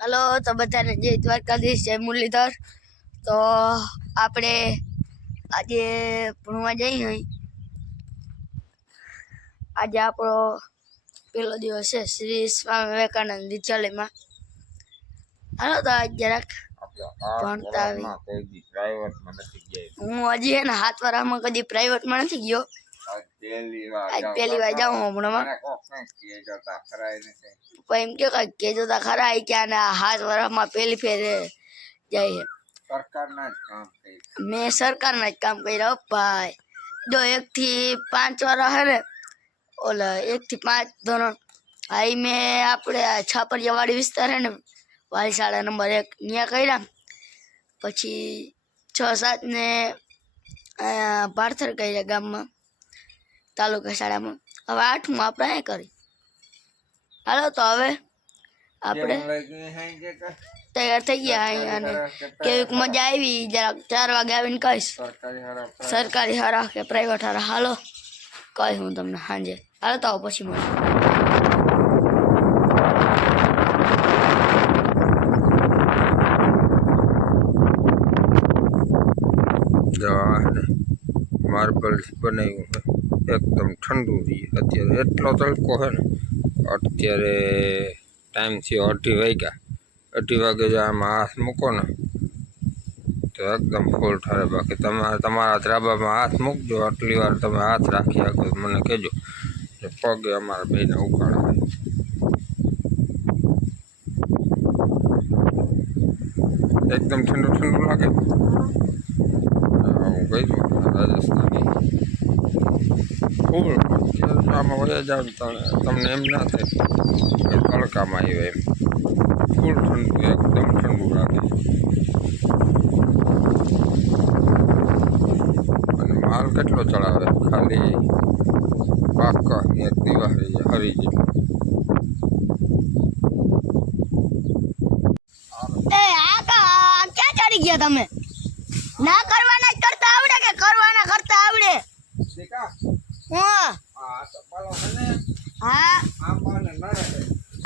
Hello तो बच्चा जय द्वारकाधीश जय मुरलीधर। तो આપણે આજે ભણવા જઈએ। આજે આપણો પહેલો દિવસ છે શ્રી સ્વામી વિવેકાનંદ વિદ્યાલયમાં। હાલો તો જરાક ભણતા આવી। હું હજી હે ને 7 વર્ષમાં કદી પ્રાઇવેટમાં નથી ગયો। આજ પહેલી વાર જાઉં ભણવા। એમ કે કેજો તા ખરા કે આને 7 વર્ષમાં પહેલી ફેર જાય। મેં સરકારના જ કામ કર્યા ભાઈ। જો 1 થી 5 વર્ષ હે ને ઓલા 1 થી 5 ધોરણ આઈ મેં આપણે છાપરિયાવાડી વિસ્તાર હે ને વાલી શાળા નંબર 1 ત્યાં કર્યા। પછી 6-7 ને ભારથર કર્યા ગામમાં તાલુકા શાળામાં। હવે 8મું આપણે અહીં કરી। હાલો તો હવે આપણે તૈયાર થઈ ગયા અને કેવીક મજા આવી જરાક 4 વાગે આવીને કહીશ સરકારી હારા કે પ્રાઇવેટ હારા। હાલો કહીશ હું તમને સાંજે। હાલો તો પછી મળીએ। मार्बल बनाव्યું है एकदम ठंडू रही। અત્યારે એટલો તડકો है ને અત્યારે टाइम थी 2:30 વાગ્યા। 2:30 વાગે જો આમાં હાથ મૂકો ને તો એકદમ ફૂલ ઠરે। બાકી તમારા ધ્રાબામાં હાથ મૂકજો આટલી વાર તમે હાથ રાખી શકો મને કહેજો કે પગે અમારા બેને ઉકાળે। एकदम ठंडू ठंडू लागे। હું ગઈ રાજસ્થાની ફૂલ આમાં વયા જાવ તમને એમ ના થાય કે તડકામાં આવ્યો એમ। ફૂલ ઠંડુ એકદમ ઠંડુ લાગે અને માલ કેટલો ચડાવે ખાલી પાકા 1 દિવસ હરી જાય। તમે ના કરવાના કરતા આવડે કે કરવાના કરતા આવડે?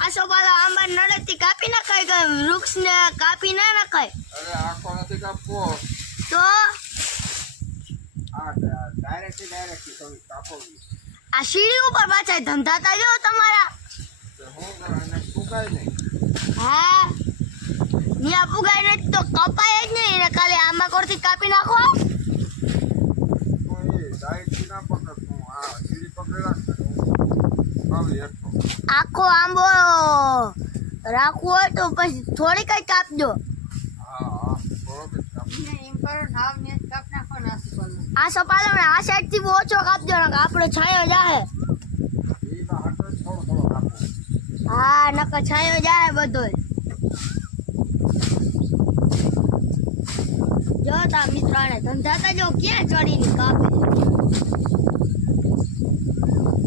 આસો પાલો આંબા નડેથી કાપી નાખાય કે વૃક્ષ ને કાપી ના નાખાય? અરે આખો નથી કાપવો તો ડાયરેક્ટ કાપો। આ સીડી ઉપર પાછા ધંધાતા જો તમારા ફૂકાય નહીં। હા નિયા ફૂગાય નથી તો કપાય જ નહીં ને ખાલી આંબા કોરથી કાપી નાખો। આખો આંબો રાખવો હોય તો પછી થોડીક જ કાપજો। આ સપાલો આ સાઈડ થી ઓછો કાપજો ને આપણો છાયો જાહે। હા નકર છાયો જાહે બધો। જો તા મિત્રાને ધંધાતા જો ક્યાં ચડીને કાપે।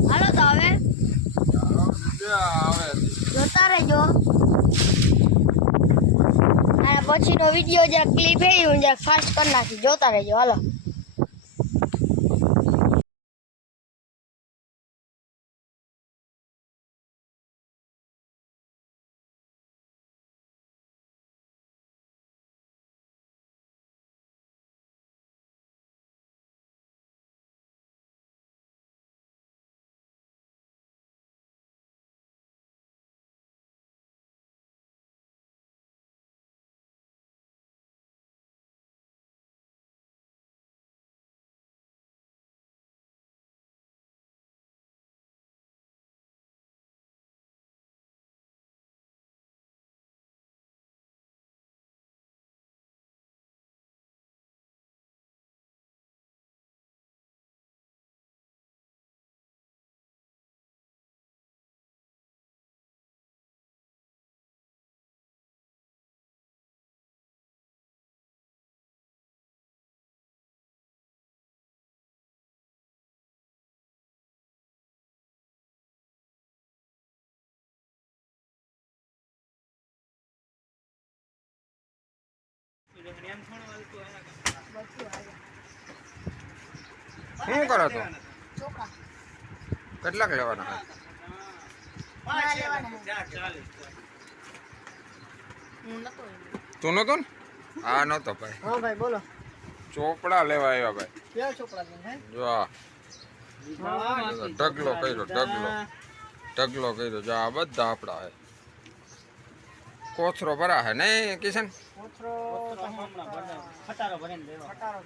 હાલો તો હવે જોતા રહેજો અને પછીનો વિડીયો જરા ક્લિપ હે હું જરા ફાસ્ટ કરી નાખી જોતા રહેજો। હાલો શું કરો તો કેટલાક લેવાના? તું નતો ને? આ નતો ભાઈ. હા ભાઈ બોલો. ચોપડા લેવા આવ્યા ભાઈ. ક્યાં ચોપડા છે? જો આ ઢગલો કર્યો, ઢગલો કર્યો. જો આ બધા આપણા હે. કોથરો ભરા હે નહીં કિશન? કોથરો ખટારો ભરીને દેવાનો.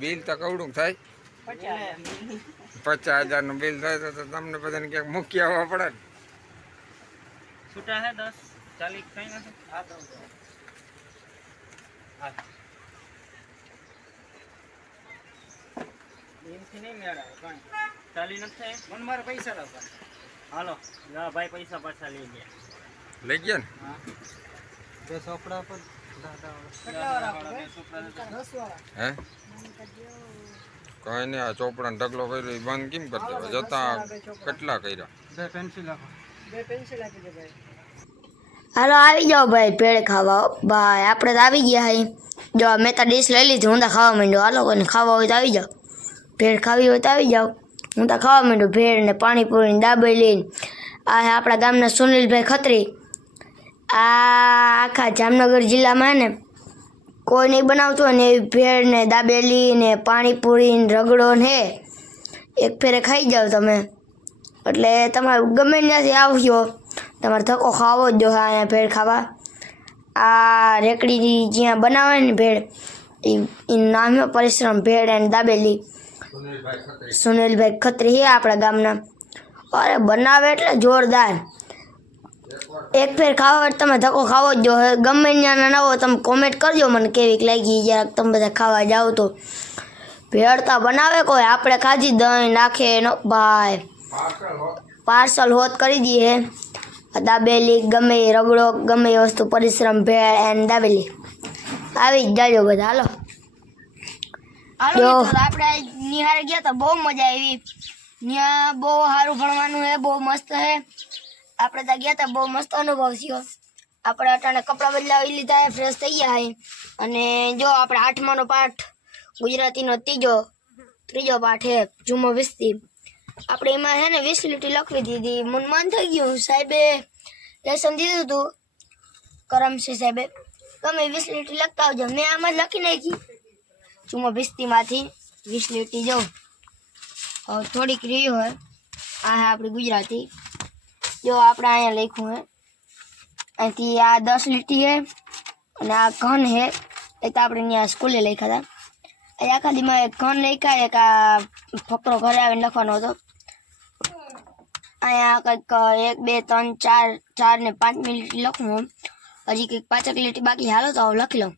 બિલ તો કવડું થાય? 50,000 નું બિલ થાય તો તમને બધાને ક્યાંક મૂકી આવવા પડે ને. છૂટા હે 10 40 કઈ નથી. હા તો હા એમથી નહીં મેળાય કાંઈ. ચાલી નથી થાય. મને મારે પૈસા લાવવા. હાલો લા ભાઈ પૈસા પાછા લઈ ગયા. લઈ ગયા ને? હા બે ચોપડા પર હે કઈ નહીં. આ ચોપડા ઢગલો કર્યો એ બંધ કેમ કરી દેવા? જતા કેટલા કર્યા? બે પેન્સિલ આપો. બે પેન્સિલ આપી દે ભાઈ. હાલો આવી જાઓ ભાઈ ભેળ ખાવા. ભાઈ આપણે તો આવી ગયા હઈ. જો મેં તો ડીશ લઈ લીધી, હું તો ખાવા માંડ્યો. હાલો કોઈને ખાવા હોય તો આવી જાઓ. ભેળ ખાવી હોય તો આવી જાઓ. હું તો ખાવા માંડ્યો ભેળ ને પાણીપુરી ને દાબેલી. આ હે આપણા ગામના સુનિલભાઈ ખત્રી. આ આખા જામનગર જિલ્લામાં ને કોઈ નહીં બનાવતું હોય ને એવી ભેળ ને દાબેલી ને પાણીપુરી ને રગડો ને એક ફેરે ખાઈ જાઓ તમે. એટલે તમારે ગમે ત્યાંથી આવજો, તમારે ધક્કો ખાવો જ જો અહીંયા ભેળ ખાવા. આ રેકડી જ્યાં બનાવે ને ભેળ એ નામ છે પરિશ્રમ ભેળ અને દાબેલી. સુનિલભાઈ ખત્રી છે આપણા ગામના. અરે બનાવે એટલે જોરદાર. એક ફેર ખાવા એટલે તમે ધક્કો ખાવો જ જો. ગમે ત્યાંના ના હોય તમે કોમેન્ટ કરજો મને કેવીક લાગી. જરાક તમે બધા ખાવા જાઓ તો. ભેળ તો બનાવે કોઈ, આપણે ખાધી દહીં નાખે નો ભાઈ. પાર્સલ હોત કરી દઈએ. દાબેલી ગમે એ રગડો ગમે એ વસ્તુ પરિશ્રમ ભેળ એન્ડ દાબેલી આવી જ જાજો બધા. હાલો હાલો આપણે નિહારે ગયા તો બહુ મજા આવી. ત્યાં બહુ સારું ભણવાનું છે, બહુ મસ્ત છે. આપણે ત્યાં ગયા હતા બહુ મસ્ત અનુભવ થયો. આપણે અટાણે કપડાં બદલાવી લીધા છે, ફ્રેશ થઈ ગયા છે. અને જો આપણે 8માનો પાઠ ગુજરાતીનો ત્રીજો પાઠ છે જુમો વિસ્તી. આપણે એમાં છે ને 20 લીટી લખવી દીધી. મને મન થઈ ગયું. સાહેબે લેસન દીધું હતું કરમસિંહ સાહેબે. તમે 20 લીટી લખતા આવજો. મેં આમ જ લખી નાખી જુમો વિસ્તીમાંથી 20 લીટી. જો થોડીક રહી હોય. આ હે આપણી ગુજરાતી. જો આપણે અહીંયા લખ્યું હે. અહીંથી આ 10 લીટી હે અને આ ઘન હે. એ તો આપણે ત્યાં સ્કૂલે લખ્યા હતા. એ આખા દીમાં એક ઘન લખ્યા, એક આ ફકરો ઘરે આવીને લખવાનો હતો. અહીંયા કંઈક 1 2 3 4 ને 5 મિનિટ લખું. હજી કંઈક 5 લીટી બાકી. હાલો તો લખી લઉં.